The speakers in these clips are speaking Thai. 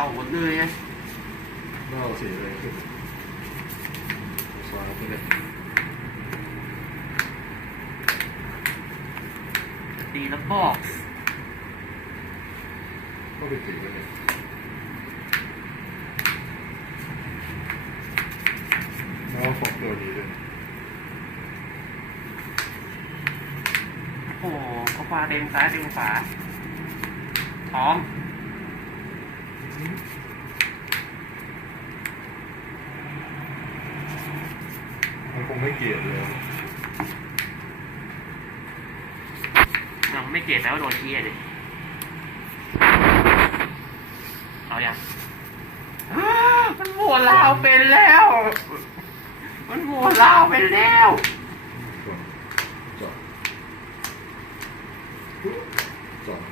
เลยเข้าหมดเลยนะเล่าสีอะไรขึ้นซอยไปเลยตีแล้วบอกก็เป็นสีไปเลยแล้วของตัวนี้ด้วยโอ้โหเขาฟาเดงซ้ายเดงขวาท้อง มันคงไม่เกลียดเลยยังไม่เกลียดแล้วโดนเทียดิเอาอย่างมันโหวตลาวเป็นแล้ว มันโหวตลาวเป็นแล้ว ก่อนจอดจอด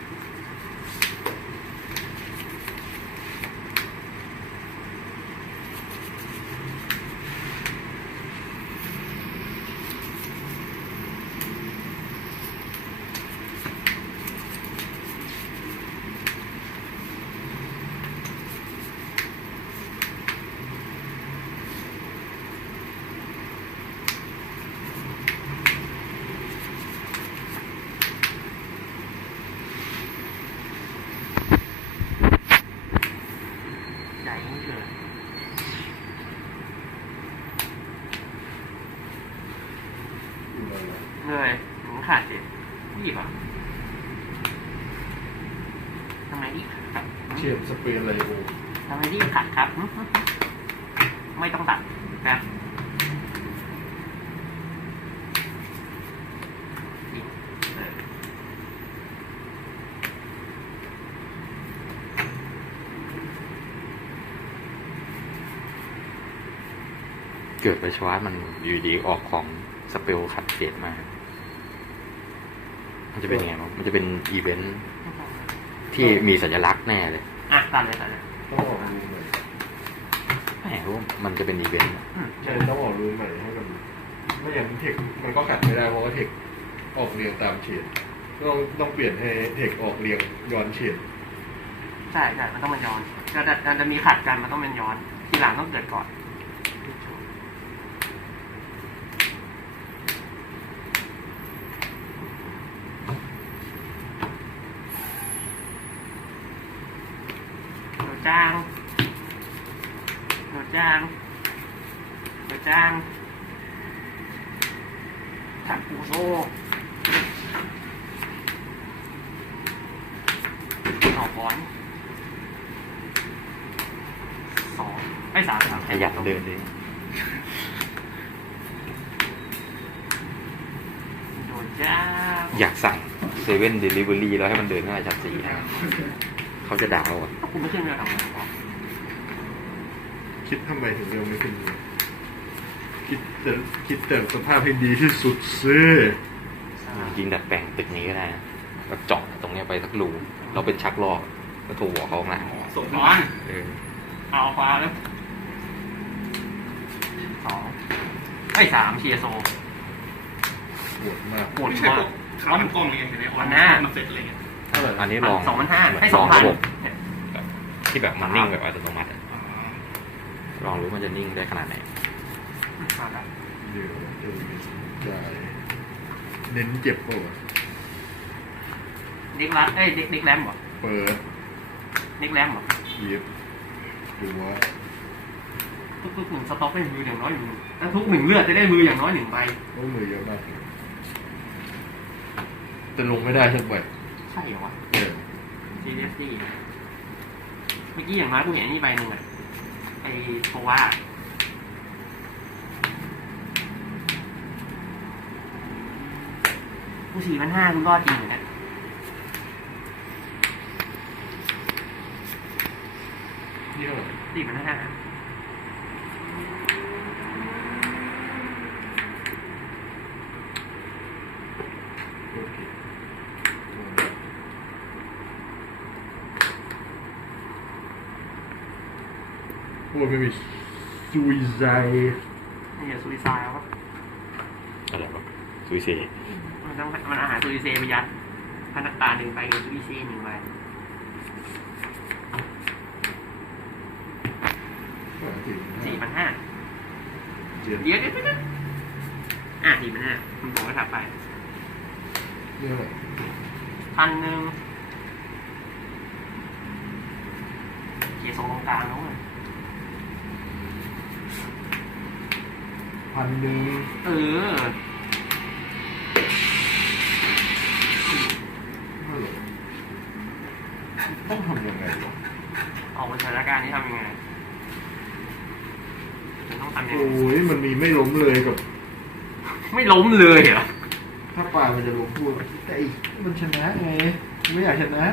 ใหญ่ยิ่งเกิน อยู่อะไร เงยถึงขาดเจ็บห ยิบอะทำไมดิครับเชียมสเปรย์อะไรโอ้ทำไมดิขัดครับ ไม่ต้องตัดนะยิงเออเกิดไปชวาร์จมันอยู่ดีออกของสเปลขัดเกตมา มันจะเป็นยังไงวะมันจะเป็นอีเวนท์ที่มีสัญลักษณ์แน่เลยอะตัดเลยตัดเลยต้องออกรูใหม่ไม่รู้มันจะเป็นอีเวนต์อืมใช่ต้องออกรูใหม่ให้มันไม่อย่างนั้นเทคมันก็ขัดไม่ได้เพราะว่าเทคออกเรียงตามเฉดต้องต้องเปลี่ยนให้เทคออกเรียงย้อนเฉดใช่ใช่มันต้องเป็นย้อนจะจะจะจะมีขัดกันมันต้องเป็นย้อน ทีหลังต้องเกิดก่อน จ้างหนูจ้างหนูจ้างถักปูโซ่ออกบอลสองไอ้สามสามขยันเดินเลยหนูจ้างอยากสั่งเซเว่นเดลิเวอรี่แล้วให้มันเดินเข้ามาชั้นสี่นะ เขาจะด่าเราอะถ้าคุณไม่ขึ้นเรือทำไงวะคิดทำไมถึงเร็วไม่ขึ้นเลยคิดแต่คิดแต่สภาพให้ดีที่สุดซิจริงๆดัดแปลงตึกนี้ก็ได้นะแบบเจาะตรงเนี้ยไปสักรูเราเป็นชักลอกก็โทรบอกเขาข้างหลังส่งบอลเออเอาฟ้าแล้วสองไอ้สามเชียร์โซปวดมากปวดไม่ใช่มาพวกกเขามันกล้องอะไรอย่างเงี้ยในออนหน้ามันเสร็จอะไรเงี้ยเท่าไหร่อันนี้ลองสองพันห้าเหมืให้นสองพันระบบเนี่ยแบบที่แบบมันนิ่งแบบอัตโนมัติอะอ๋อลองรู้มันจะนิ่งได้ขนาดไหนมาละเดี๋ยวเดี๋ยวจ่ายเน้นเจ็บปวดเด็กรัดเอ้ยเด็กเด็กแรมเหรอเปิดเด็กแรมเหรอหยิบดูว่าทุกๆหนึ่งสต็อกให้มืออย่างน้อยหนึ่งถ้าทุกหนึ่งเลือดจะได้มืออย่างน้อยหนึ่งใบต้องมือเยอะมากเลยแต่ลงไม่ได้สักใบใช่เหรอวะเออ CDFD เมื่อกี้อย่างน้อยกูเห็นอันนี่ใบหนึ่งอะไอ้โคว่ากูสี่พันห้าคุณรอดจริงเหมือนกันนี่เท่าไหร่สี่พันห้า โอเคโอ้ยไม่มีซุยไซนี่อย่าซุยซายเอาวะอะไรวะซุยเซมันต้องมันอาหารซูอิเซไปยัดพนักตาหนึ่งไปซูอิเซหนึ่งไปสี่พันห้าเจ็ดเดี๋ยวเดี๋ยวเดี๋ยวเดี๋ยวอะสี่พันห้าคุณผมก็ถัดไปเรื่องอะไรพันหนึ่งเขียนทรงตรงกลางแล้วอะ พันหนึ่งเออไม่หรอกต้องทำยังไงวะออกมาสถานการณ์นี้ทำยังไงมันต้องทำยังโอ้ไงยมันมีไม่ล้มเลยกับ ไม่ล้มเลยเหรอถ้าปลามันจะล้มพูดแต่อีกมันชนะไงไม่อยากชนะ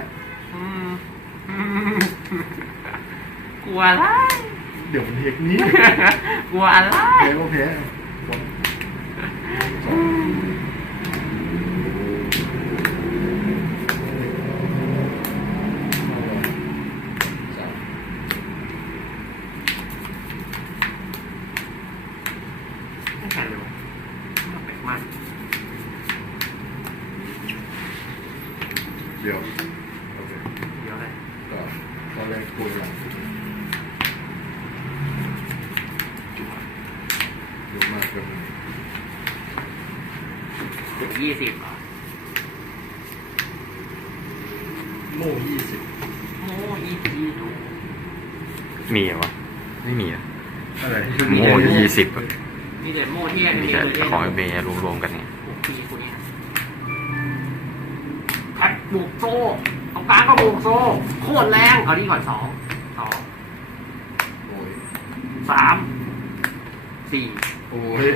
อืมอืมกลัวอะไรเดี๋ยวมันเทคนี้กลัวอะไรแพ้ก็แพ้สองสองสาม ไม่ใช่เลยวะแปลกมาก เดี๋ยวโอเคเดี๋ยวเลยต่อตอนแรกกลัวหลังเดี๋ยวมากกับถึงยี่สิบเหรอโม่ยี่สิบโอ้อีพีดูมีเหรอวะไม่มีอะอะไรโม่ยี่สิบมีแต่โม่ที่แยกมีเป็นแต่เยอะของเบย์รวมๆกันเนี่ย ปีคนนี้แพ็คบุกโซ่ตรงกลางก็บุกโซ่โคตรแรงเอาดีก่อนสองสองโอ้ยสามสี่โอ้ย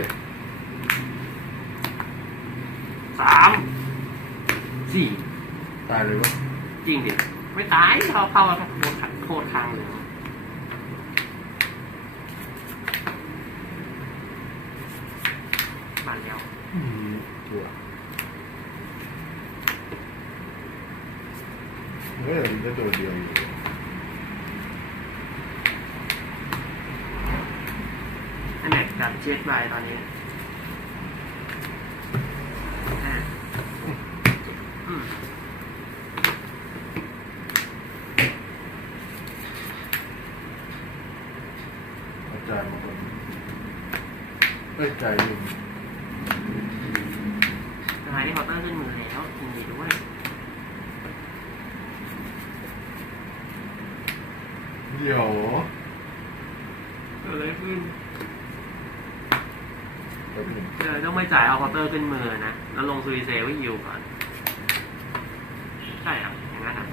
สามสี่ตายเลยวะจริงดิไม่ตายเขาเข้าแล้วก็โคตรโคตรทางเลยมาแล้ว อืมตัว เฮ้ยมันได้ตัวเดียวอยู่ไอแม็กกับเช็ดไวตอนนี้อ่าอืมอาจารย์มาคนเอ้ยใจหนึ่งสมัยที่เคาน์เตอร์ขึ้นมือแล้วจริงดีด้วย เดี๋ยวเกิดอะไรขึ้นแป๊บหนึงเออต้องไม่จ่ายเอาคาน์เตอร์ขึ้นมือนะ แล้วลงซูริเซไว้ฮิวก่อน ใช่อะอย่างนั้นอะ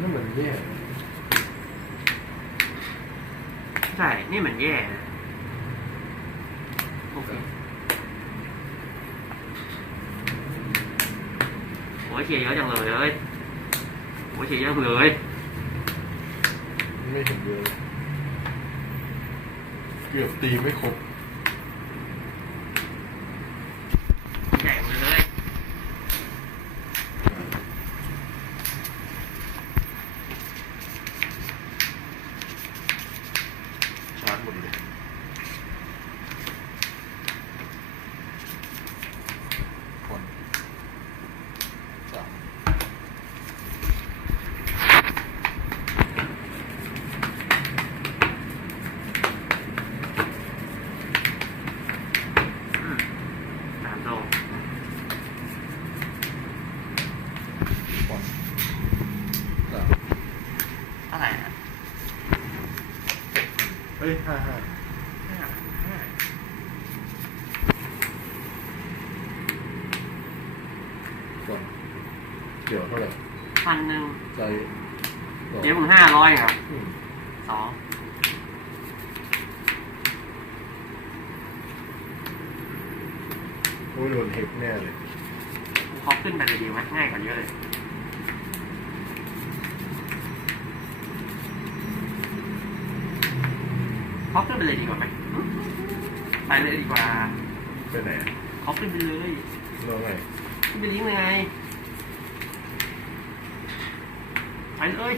นั่นมันแย่ใช่ นี่เหมือนแย่นะโอเคโอ้ยเชียร์เยอะจังเลยเลย โอ้ยเชียร์เยอะจังเลยไม่เห็นเยอะเกือบตีไม่ครบ ใหญ่เลย ชาร์จหมดเลยคนสาม อืมสามโล คนสาม เท่าไหร่อะ เฮ้ยห้าห้าห้าห้าก่อนเดี๋ยวเท่าไหร่พันหนึ่งใจสองเดี๋ยวมึงห้าร้อยครับอืมสองโอ้ยโดนเฮกแน่เลยเขาขึ้นไปเลยดีไหมง่ายกว่าเยอะเลย เขาขึ้นไปเลยดีกว่าไหมไปเลยดีกว่าไปไหนเขาขึ้นไปเลยลงไงขึ้นไปลิงก์เไงไปเลย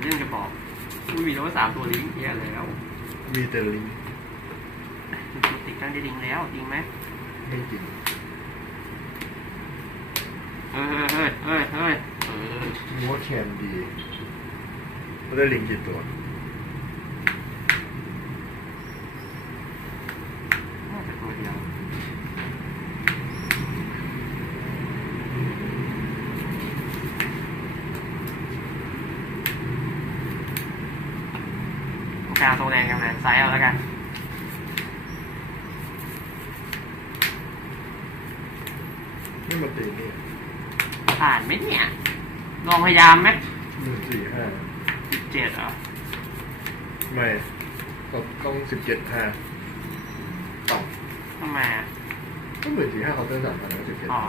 เรื่องจะบอกมีโน้าสามตัวลิงเยอะแล้ว มีแต่ลิง ติดตั้งได้ลิงก์แล้วจริงไหมไม่จริงเฮ้ยเฮ้ยเฮ้ยเฮ้ยเออมัวาแคนดีมันได้ลิงก์กี่ตัว น่าจะตัวเดียวกลางตัวแดงกันเลยไซส์เอาแล้วกัน นี่มันตีนี่ ผ่านไหมเนี่ยลองพยายามไหมหนึ่งสี่ห้าสิบเจ็ดเหรอไม่ต้องต้องสิบเจ็ดห้าต่อทำไมอะก็หมื่นสี่ห้าเขาน์เตอร์สามพันแล้วสิบเจ็ดอ๋อ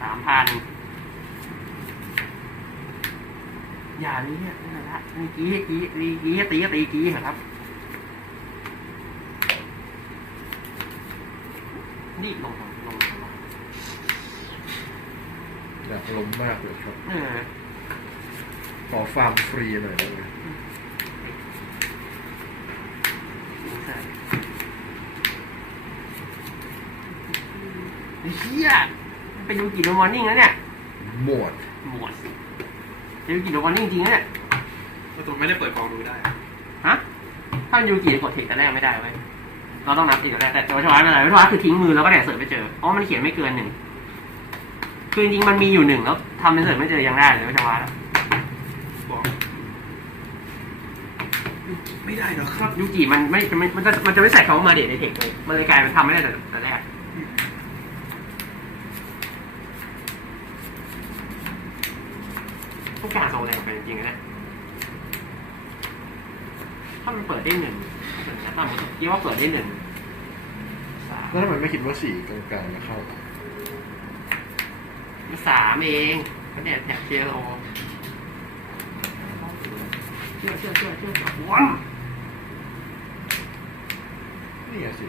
สามพันอย่านี้เนี่ยนี่แหละฮะนี่กี้กี้ตีกี้ตีตีกี้เหรอครับ นี่ลงลงลงลง อยากล้มมากเลยครับเออขอฟาร์มฟรีหน่อยได้ไหมไอ้เหี้ยไปดูกี่โดมอร์นิ่งแล้วเนี่ยหมวดหมดไปดูกี่โดมอร์นิ่งจริงแล้วเนี่ยประตูไม่ได้เปิดกองดูได้ฮะถ้ามันยูกิกดเทคแต่แรกไม่ได้เว้ยเราต้องนับอีกแต่แรกแต่วิทวาไม่เป็นไรวิทวาคือทิ้งมือแล้วก็แดดเสิร์ฟไม่เจอเพราะมันเขียนไม่เกินหนึ่ง คือจริงๆมันมีอยู่หนึ่งแล้วทำเป็นเสิร์ฟไม่เจอยังได้เลยวิทวาแล้วบอกไม่ได้หรอกครับยูกิมันไม่มันมันจะมันจะไม่ใส่คำว่ามาเดทในเทคเลยมันเลยกลายเป็นทำไม่ได้แต่แต่แรกต้องการโซแรงไปจริงๆนะเนี่ยถ้ามันเปิดได้หนึ่งถ้าสมมติคิดว่าเปิดได้หนึ่งสามแล้วทำไมไม่คิดว่าสี่กลางๆจะเข้า สามเองก็เนี่ยแท็กเชียร์โอเชื่อเชื่อเชื่อเชื่อวันนี่ไงสี่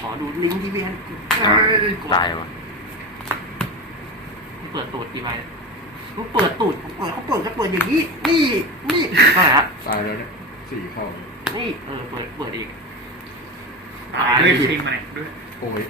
ขอดูลิงก์ที่เวียนตายวะเปิดตูดกี่ใบเขาเปิดตูดเขาเปิดเขาเปิดจะเปิดอย่างนี้ นี่ นี่ก็ฮะตายแล้วเนี่ยสี่เข้านี่ เออ เปิด เปิดอีกตายด้วยเพลงใหม่ด้วย โอ้ย